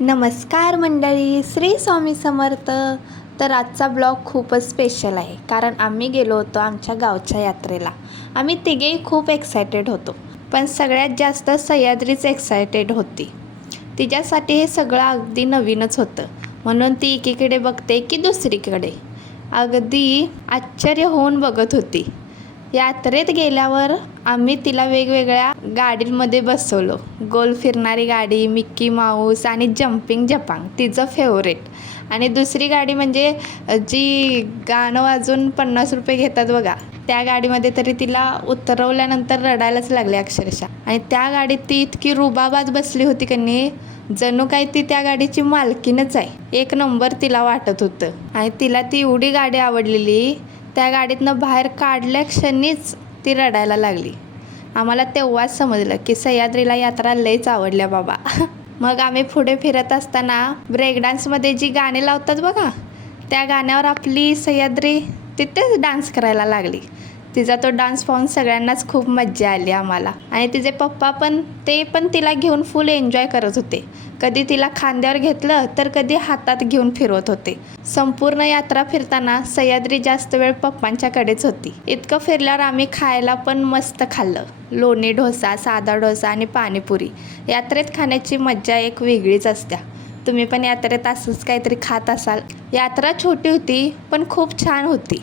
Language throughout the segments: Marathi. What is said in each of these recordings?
नमस्कार मंडळी, श्री स्वामी समर्थ. तर आजचा ब्लॉग खूपच स्पेशल आहे, कारण आम्ही गेलो होतो आमच्या गावच्या यात्रेला. आम्ही तिघेही खूप एक्सायटेड होतो, पण सगळ्यात जास्त सह्याद्रीच एक्सायटेड होती. तिच्यासाठी हे सगळं अगदी नवीनच होतं, म्हणून ती एकीकडे बघते की दुसरीकडे अगदी आश्चर्य होऊन बघत होती. यात्रेत गेल्यावर आम्ही तिला वेगवेगळ्या गाडींमध्ये बसवलो. गोल फिरणारी गाडी, मिक्की माऊस आणि जम्पिंग जपांग तिचं फेवरेट. आणि दुसरी गाडी म्हणजे जी गाणं वाजून 50 रुपये घेतात बघा, त्या गाडीमध्ये तरी तिला उतरवल्यानंतर रडायलाच लागले अक्षरशः. आणि त्या गाडीत ती इतकी रुबाबात बसली होती की नाही, जणू काही ती त्या गाडीची मालकीनच आहे. एक नंबर तिला वाटत होतं. आणि तिला ती एवढी गाडी आवडलेली, त्या गाडीतनं बाहेर काढल्या क्षणीच ती रडायला लागली. आम्हाला तेव्हाच समजलं की सह्याद्रीला यात्रा लयच आवडल्या बाबा. मग आम्ही पुढे फिरत असताना ब्रेक डान्समध्ये जी गाणी लावतात बघा, त्या गाण्यावर आपली सह्याद्री तिथेच डान्स करायला लागली. तिचा तो डान्स पाहून सगळ्यांनाच खूप मज्जा आली आम्हाला. आणि तिचे पप्पा पण तिला घेऊन फुल एन्जॉय करत होते. कधी तिला खांद्यावर घेतलं तर कधी हातात घेऊन फिरवत होते. संपूर्ण यात्रा फिरताना सह्याद्री जास्त वेळ पप्पांच्याकडेच होती. इतकं फिरल्यावर आम्ही खायला पण मस्त खाल्लं. लोणी डोसा, साधा डोसा आणि पाणीपुरी. यात्रेत खाण्याची मज्जा एक वेगळीच असत्या. तुम्ही पण यात्रेत असंच काहीतरी खात असाल. यात्रा छोटी होती पण खूप छान होती.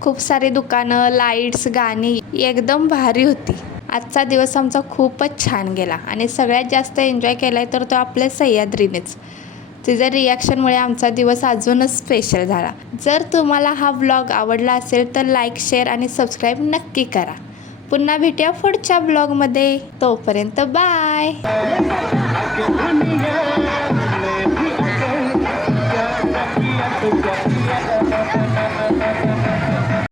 खूप सारी दुकानं, लाईट्स, गाणी एकदम भारी होती. आजचा दिवस आमचा खूपच छान गेला आणि सगळ्यात जास्त एन्जॉय केला आहे तर तो आपल्या सह्याद्रीनेच. तिच्या रिॲक्शनमुळे आमचा दिवस अजूनच स्पेशल झाला. जर तुम्हाला हा व्लॉग आवडला असेल तर लाईक, शेअर आणि सबस्क्राईब नक्की करा. पुन्हा भेटूया पुढच्या ब्लॉगमध्ये. तोपर्यंत बाय.